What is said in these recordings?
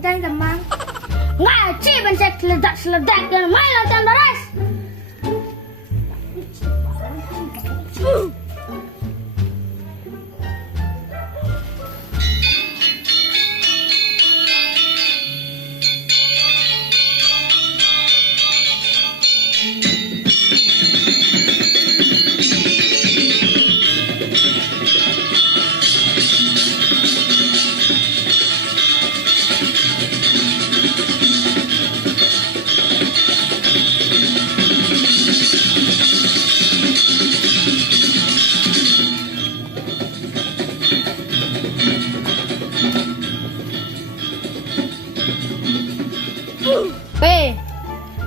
enteng teman. Ngaji pencet seledak dan main latihan terus.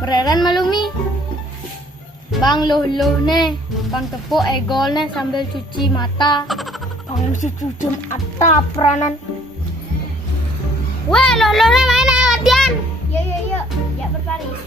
Bereran malumi. Bang loh nih, bang tepuk egol nih sambil cuci mata. Bang mesti cuci mata peranan. Wah, loh nih main ayo latihan. Yuk, ya berbaris.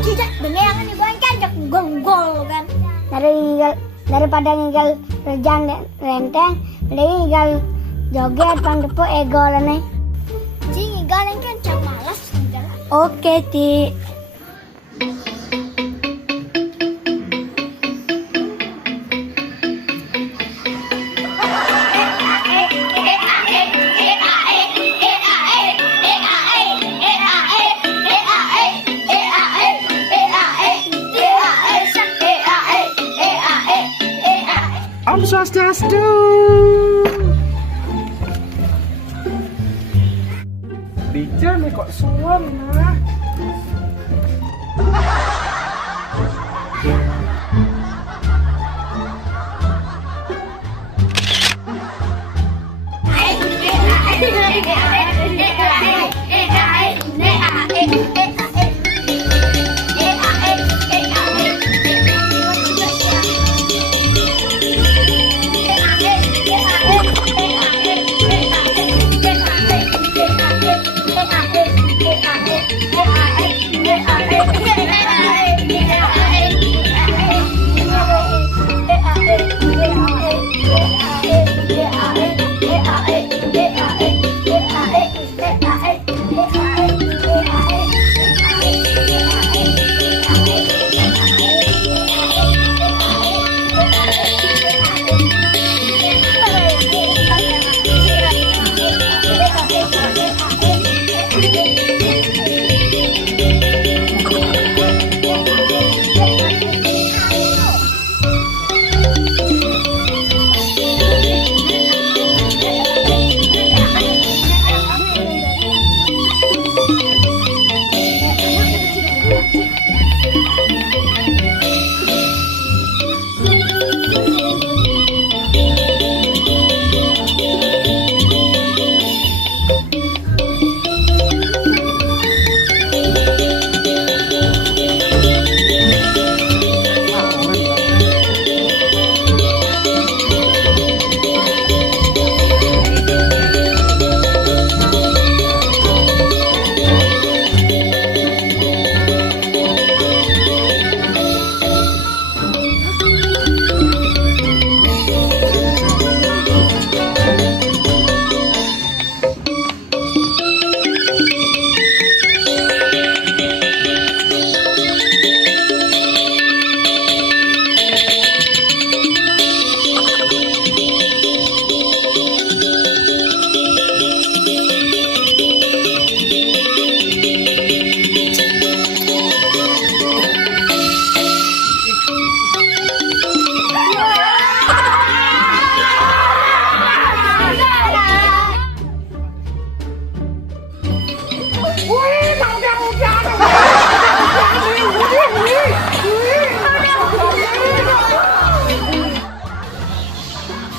Cicak bengeangan nih gue kan gol kan. Daripada ngigal rejang dan renteng, mending ngigal joget bang tepuk egol nih. Ci ngigal yang kan malas ngigal. Oke, Ci. Om Swastiastu. Bija nih kok suam nah.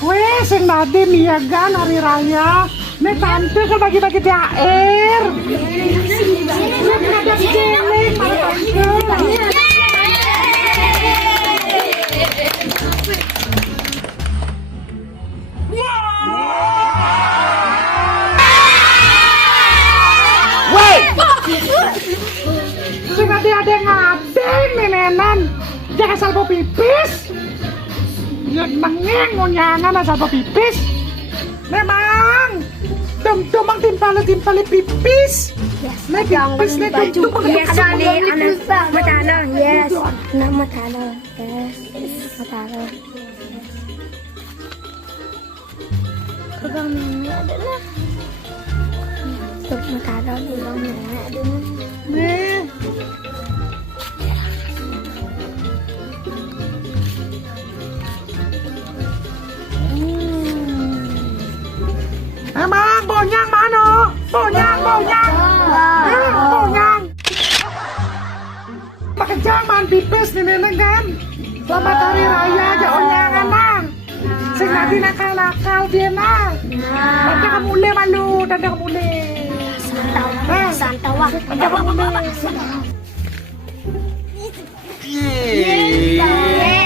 Weh, sing Nadine ya kan hari raya. Nih tante kan bagi-bagi THR. Nih ada di sini, tante. Sing ada ngadeng nenenan. Jangan salpo pipis. Ya mengeng ngonyangan salpo pipis. Memang. Dom-domang timpali pipis. Nek pipis nek dom-domang. Yes, anak matalo. Yes, anak matalo. Yes, matalo. Kubang nenek ada lah. Untuk matalo di bang nenek ada lah. Nih. Emang bonyang mana? Bonyang. Bonyang. Pakai jaman pipis nih nenek kan? Selamat hari raya aja onyangan nang. Sing nanti nakal dia nang. Tante kamu le malu, tante kamu le. Santawa. Tante kamu le. Yeay.